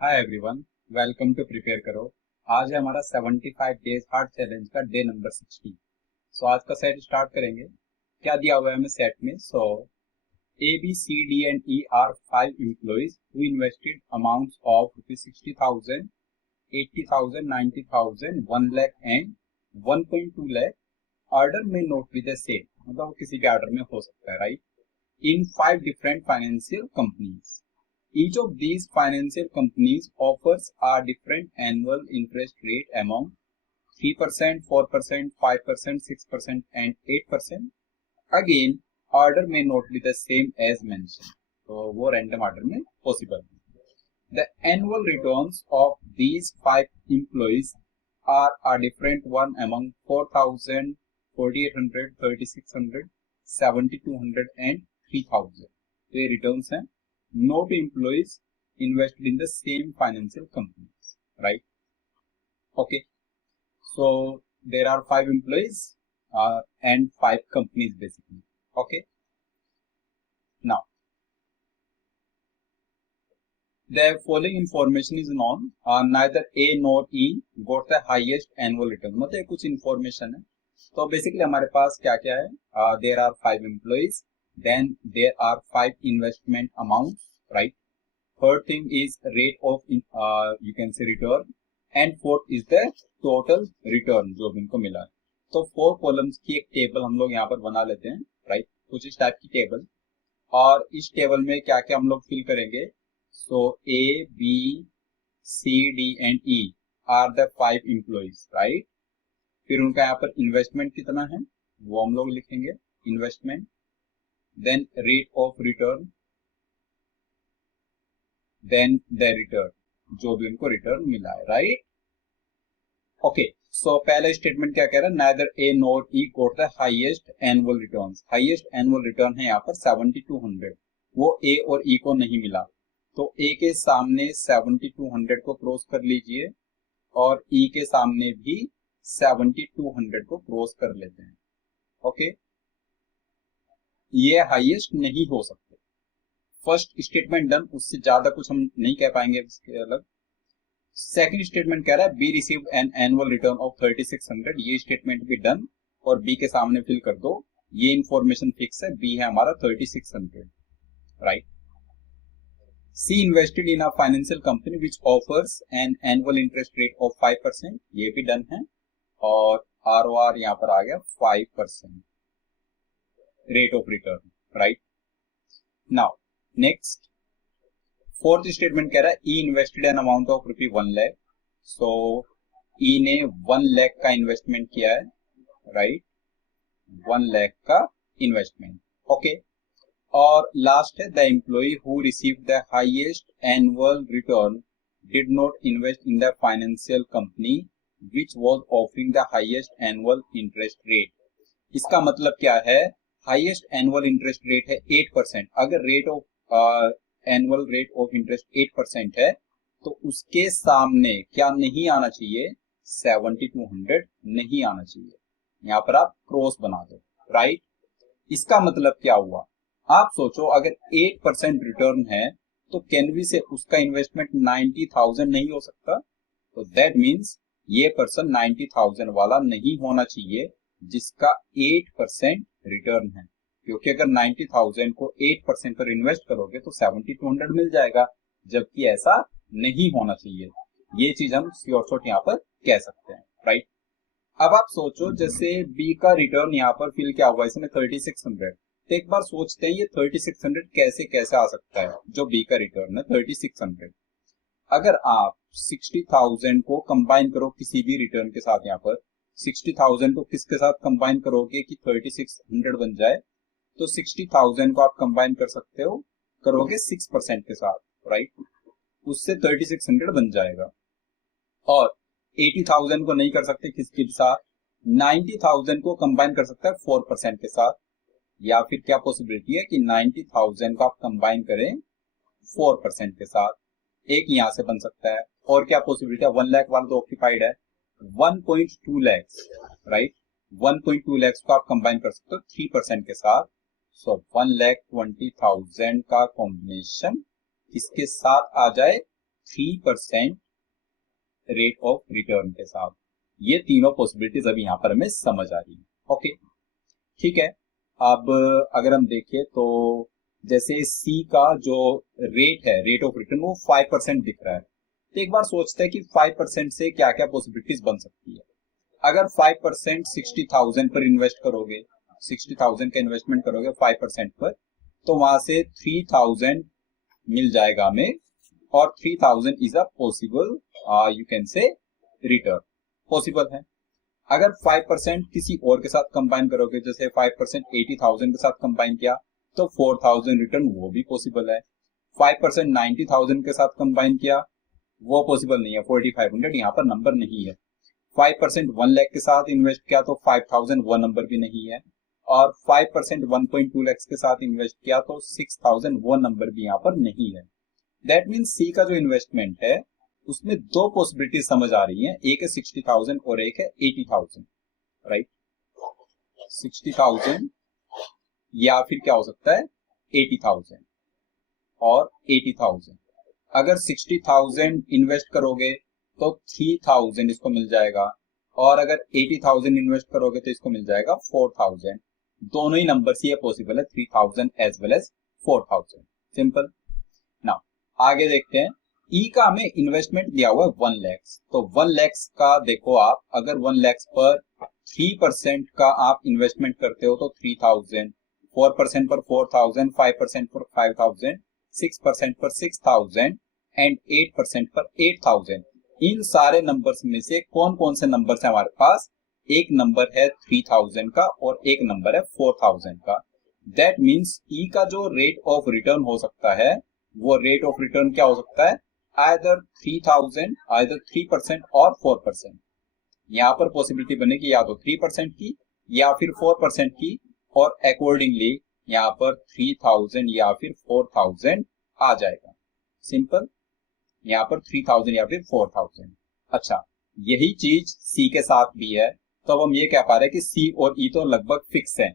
Hi everyone, welcome to prepare करो। आज है हमारा 75 डेज हार्ड चैलेंज का डे नंबर 60। सो आज का सेट स्टार्ट करेंगे। क्या दिया हुआ है हमें सेट में? So A B C D and E are 5 employees who invested amounts of ₹60,000, 80,000, 90,000, 1 lakh and 1.2 lakh। Order में नोट विद द सेम, मतलब वो किसी भी ऑर्डर में हो सकता है, right? In 5 different financial companies. Each of these financial companies offers a different annual interest rate among 3%, 4%, 5%, 6%, and 8%. Again, order may not be the same as mentioned. तो वो random order में possible. The annual returns of these 5 employees are a different one among 4,000, 4,800, 3,600, 7,200 and 3,000. तो ये returns हैं. No two employees invested in the same financial companies, right? Okay. So there are 5 employees and 5 companies basically. Okay. Now the following information is known. Neither A nor E got the highest annual return. मतलब कुछ information है. तो basically हमारे पास क्या क्या है? There are 5 employees. Then there are 5 investment amounts, right? Third thing is rate of you can say return, and fourth is the total return जो भी इनको मिला है. तो 4 कॉलम्स की एक टेबल हम लोग यहाँ पर बना लेते हैं, राइट? कुछ इस टाइप की टेबल, और इस टेबल में क्या क्या हम लोग फिल करेंगे? So A B C D and E are the 5 employees, right? फिर उनका यहाँ पर इन्वेस्टमेंट कितना है वो हम लोग लिखेंगे, investment. Then rate of return, then the return, जो भी उनको रिटर्न मिला है, राइट? ओके. सो पहला स्टेटमेंट क्या कह रहा है? Neither A nor E got the highest annual returns. Highest annual return है यहाँ पर 7,200. वो ए और ई को नहीं मिला, तो ए के सामने 7,200 को क्रॉस कर लीजिए और ई के सामने भी 7,200 को क्रॉस कर लेते हैं. ओके. ये हाईएस्ट नहीं हो सकते. फर्स्ट स्टेटमेंट डन, उससे ज्यादा कुछ हम नहीं कह पाएंगे इसके अलग. सेकंड स्टेटमेंट कह रहा है be received an annual return of 3,600. ये स्टेटमेंट भी डन, और बी के सामने फिल कर दो. ये इंफॉर्मेशन फिक्स है, बी है हमारा 3,600, right? C invested in a financial company which offers an annual interest rate of 5%. ये भी डन है, और ROR यहाँ पर आ गया 5% rate of return, right? Now next, fourth statement कह रहा है E invested an amount of ₹1 lakh. So E ने 1 lakh का इन्वेस्टमेंट किया है, राइट? 1 lakh का इन्वेस्टमेंट. ओके. और लास्ट है the employee who received the highest annual return did not invest in the financial company which was offering the highest annual interest rate. इसका मतलब क्या है? हाईएस्ट एनुअल इंटरेस्ट रेट है 8%. अगर rate of annual rate of interest 8% है, तो उसके सामने क्या नहीं आना चाहिए? 7,200 नहीं आना चाहिए. यहाँ पर आप क्रॉस बना दो, राइट? इसका मतलब क्या हुआ? आप सोचो, अगर 8% रिटर्न है तो कैन वी से उसका इन्वेस्टमेंट 90,000 नहीं हो सकता? तो दैट मीन्स ये पर्सन 90,000 वाला नहीं होना चाहिए जिसका 8% रिटर्न है, क्योंकि अगर 90,000 को 8% पर इन्वेस्ट करोगे तो 7,200 मिल जाएगा, जबकि ऐसा नहीं होना चाहिए. ये चीज हम श्योर शॉट यहाँ पर कह सकते हैं, राइट? अब आप सोचो, जैसे बी का रिटर्न यहाँ पर फिल क्या हुआ इसमें 3,600. तो एक बार सोचते हैं ये 3,600 कैसे कैसे आ सकता है. जो बी का रिटर्न है 3,600, अगर आप 60,000 को कंबाइन करो किसी भी रिटर्न के साथ, यहाँ पर 60,000 को किसके साथ कंबाइन करोगे कि 3,600 बन जाए? तो 60,000 को आप कंबाइन कर सकते हो, करोगे 6% के साथ, राइट? उससे 3,600 बन जाएगा. और 80,000 को नहीं कर सकते किसके साथ? 90,000 को कंबाइन कर सकता है 4% के साथ. या फिर क्या पॉसिबिलिटी है कि 90,000 को आप कंबाइन करें 4% के साथ? एक यहां से बन सकता है. और क्या पॉसिबिलिटी है? 1 लाख वाला तो ऑक्यूपाइड है. 1.2 लाख, राइट? 1.2 लाख को आप कंबाइन कर सकते हो 3% के साथ. सो 1,20,000 का कॉम्बिनेशन किसके साथ आ जाए? 3% रेट ऑफ रिटर्न के साथ। ये तीनों पॉसिबिलिटीज अभी यहाँ पर हमें समझ आ रही है। ओके, ठीक है। अब अगर हम देखें तो जैसे सी का जो रेट है, रेट ऑफ रिटर्न, वो 5% दिख रहा है। तो एक बार सोचते हैं कि 5% से क्या क्या पॉसिबिलिटीज बन सकती है। अगर 5% 60,000 पर इन्वेस्ट करोगे, 60,000 का इन्वेस्टमेंट करोगे 5% पर, तो वहां से 3,000 मिल जाएगा हमें, और 3,000 is a possible, you can say return possible है। अगर 5% किसी और के साथ कंबाइन करोगे, जैसे 5% 80,000 के साथ कंबाइन किया, तो 4,000 रिटर्न वो भी पॉसिबल है। 5% 90,000 के साथ कंबाइन किया, वो पॉसिबल नहीं है, 4,500 यहाँ पर नंबर नहीं है। 5% 1 लाख के साथ इन्वेस्ट किया तो 5,000 वो नंबर भी नहीं है, और 5% 1.2 लाख के साथ इन्वेस्ट किया तो 6,000 वो नंबर भी यहाँ पर नहीं है। दैट मीन्स सी का जो इन्वेस्टमेंट है उसमें दो पॉसिबिलिटी समझ आ रही है, एक है 60,000 और एक है 80,000, राइट। 60,000 या फिर क्या हो सकता है 80,000 और 80,000। अगर 60,000 इन्वेस्ट करोगे तो 3,000 इसको मिल जाएगा, और अगर 80,000 इन्वेस्ट करोगे तो इसको मिल जाएगा 4,000। दोनों ही नंबर ये पॉसिबल है, 3,000 as well as 4,000। Simple. Now आगे देखते हैं। ई का हमें इन्वेस्टमेंट दिया हुआ है 1 लाख, तो 1 लाख का देखो आप, अगर 1 लाख पर 3% का आप इन्वेस्टमेंट करते हो तो 3,000, 4% पर 4,000, 5% पर 5,000, 6% पर 6,000 एंड 8% पर 8,000। इन सारे नंबर्स में से कौन कौन से नंबर्स है हमारे पास? एक नंबर है 3,000 का और एक नंबर है 4,000 का। दैट मीन्स ई का जो रेट ऑफ रिटर्न हो सकता है, वो रेट ऑफ रिटर्न क्या हो सकता है? आइदर 3,000, आइदर 3% और 4%। यहाँ पर पॉसिबिलिटी बनेगी या तो 3% की या फिर 4% की, और अकॉर्डिंगली यहाँ पर 3,000 या फिर 4,000 आ जाएगा। सिंपल। यहाँ पर 3,000 या फिर 4,000। अच्छा, यही चीज सी के साथ भी है, तो अब हम ये कह पा रहे हैं कि सी और ई तो लगभग फिक्स है।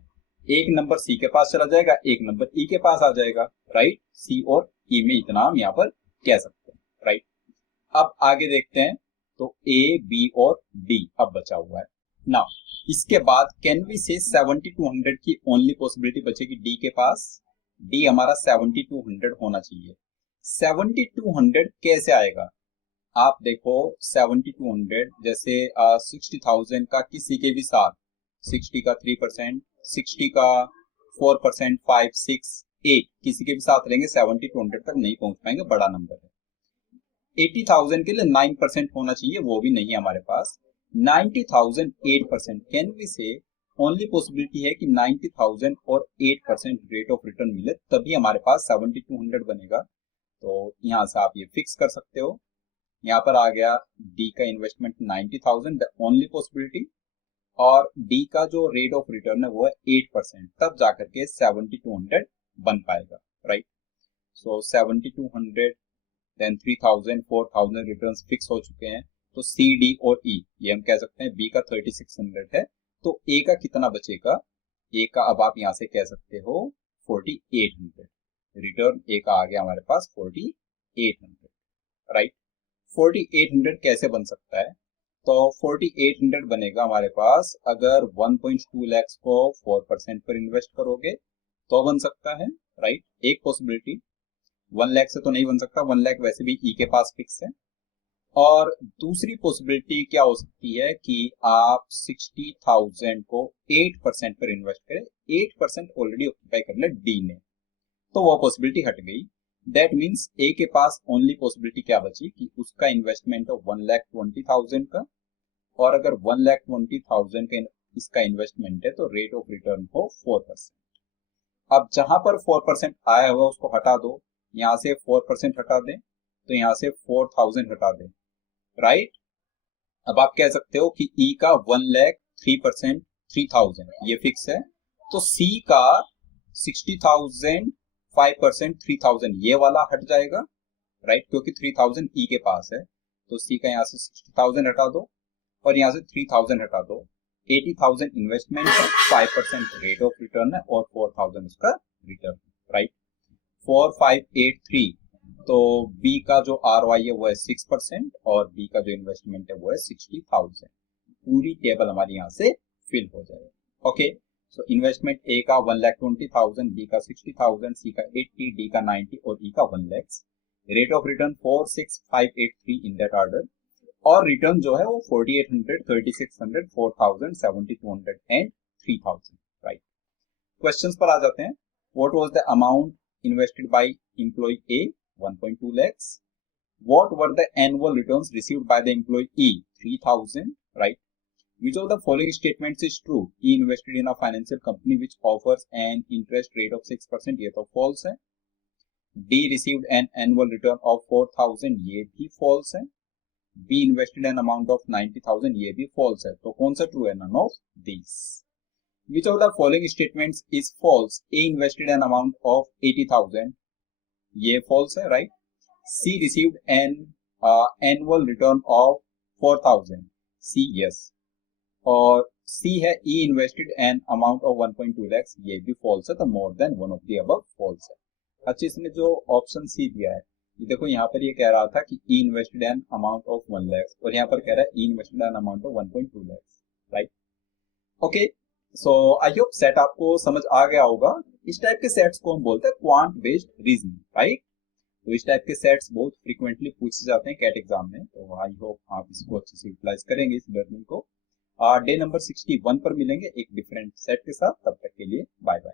एक नंबर सी के पास चला जाएगा, एक नंबर ई के पास आ जाएगा, राइट। सी और ई में इतना हम यहाँ पर कह सकते हैं, राइट। अब आगे देखते हैं, तो ए, बी और डी अब बचा हुआ है। नाउ इसके बाद कैन वी से 70 to 100 की ओनली पॉसिबिलिटी बचेगी डी के पास। डी हमारा 70 to 100 होना चाहिए। 70 to 100 कैसे आएगा? आप देखो 70 to 100, जैसे 60,000 का किसी के भी साथ, 60 का 3%, 60 का 4%, 5, 6, 8 किसी के भी साथ रहेंगे 70 to 100 तक नहीं पहुंच पाएंगे, बड़ा नंबर है। 80,000 के लिए 9% होना चाहिए, वो भी नहीं है हमारे पास। 90,000 8%। कैन वी से ओनली पॉसिबिलिटी है कि 90,000 और 8% रेट ऑफ रिटर्न मिले, तभी हमारे पास 70 to 100 बनेगा। तो यहां से आप ये फिक्स कर सकते हो। यहाँ पर आ गया डी का इन्वेस्टमेंट 90,000, द ओनली पॉसिबिलिटी, और डी का जो रेट ऑफ रिटर्न है वो है 8%, तब जाकर के 70 to 100 बन पाएगा, right. So 70 to 100, then 3,000, 4,000 returns fix हो चुके हैं। तो सी, डी और ई ये हम कह सकते हैं। बी का 3,600 है, तो ए का कितना बचेगा? ए का अब आप यहां से कह सकते हो 4,800। रिटर्न ए का आ गया हमारे पास 4,800, राइट। 4,800 कैसे बन सकता है? तो 4,800 बनेगा हमारे पास, अगर 1.2 लाख को 4% पर इन्वेस्ट करोगे तो बन सकता है, राइट। एक पॉसिबिलिटी। 1 लाख से तो नहीं बन सकता, 1 लाख वैसे भी ई के पास फिक्स है। और दूसरी पॉसिबिलिटी क्या हो सकती है कि आप 60,000 को 8% पर इन्वेस्ट करें, 8% ऑलरेडी ऑक्यूपाई कर ले डी ने, तो वो पॉसिबिलिटी हट गई। दैट मीन्स ए के पास ओनली पॉसिबिलिटी क्या बची कि उसका इन्वेस्टमेंट हो 1,20,000 का, और अगर 1,20,000 का इसका इन्वेस्टमेंट है तो रेट ऑफ रिटर्न हो 4%। अब जहां पर 4% आया हुआ उसको हटा दो, यहां से 4% हटा दें तो यहां से 4,000 हटा दें, राइट। अब आप कह सकते हो कि ई का 1 लाख 3% 3,000 ये फिक्स है, तो सी का 60,000 5% 3,000 ये वाला हट जाएगा, राइट, क्योंकि 3,000 ई के पास है। तो सी का यहाँ से 60,000 हटा दो और यहाँ से 3,000 हटा दो। 80,000 इन्वेस्टमेंट है, 5% रेट ऑफ रिटर्न है और 4,000 उसका रिटर्न, राइट। 4, 5, 8, 3 तो बी का जो ROI है वो है 6% और बी का जो इन्वेस्टमेंट है वो है 60,000। पूरी टेबल हमारी यहाँ से फिल हो जाएगी। ओके, सो इन्वेस्टमेंट ए का 1,20,000, बी का 60,000, सी का 80, डी का 90 और ई का 1 lakh. Rate of return 46583 in that order, और रिटर्न जो है वो 4800, 3600, 4000, 7200 एंड 3000। राइट, क्वेश्चंस पर आ जाते हैं। What was the amount invested by employee A? 1.2 lakhs. What were the annual returns received by the employee? 3,000. Right. Which of the following statements is true? He invested in a financial company which offers an interest rate of 6%. ये तो false है. D received an annual return of 4,000. ये भी false है. B invested an amount of 90,000. ये भी false है. तो कौन सा true है? None of these. Which of the following statements is false? A invested an amount of 80,000. ये false है. Right. C received an annual return of 4,000. C yes. और C है E invested an amount of 1.2 lakhs. ये भी false है, तो more than one of the above false है। अच्छा, इसमें जो ऑप्शन C दिया है, ये देखो यहाँ पर ये कह रहा था कि E invested an amount of 1 lakhs और यहाँ पर कह रहा है E invested an amount of 1.2 lakhs, right? Okay, so I hope set आपको समझ आ गया होगा। इस टाइप के सेट्स को हम बोलते हैं क्वांट बेस्ड रीजनिंग, राइट? तो इस टाइप के सेट्स बहुत फ्रीक्वेंटली पूछे जाते हैं कैट एग्जाम में, तो आई होप आप इसको अच्छे से यूटिलाइज करेंगे इस लर्निंग को। डे नंबर 61 पर मिलेंगे एक डिफरेंट सेट के साथ। तब तक के लिए बाय बाय।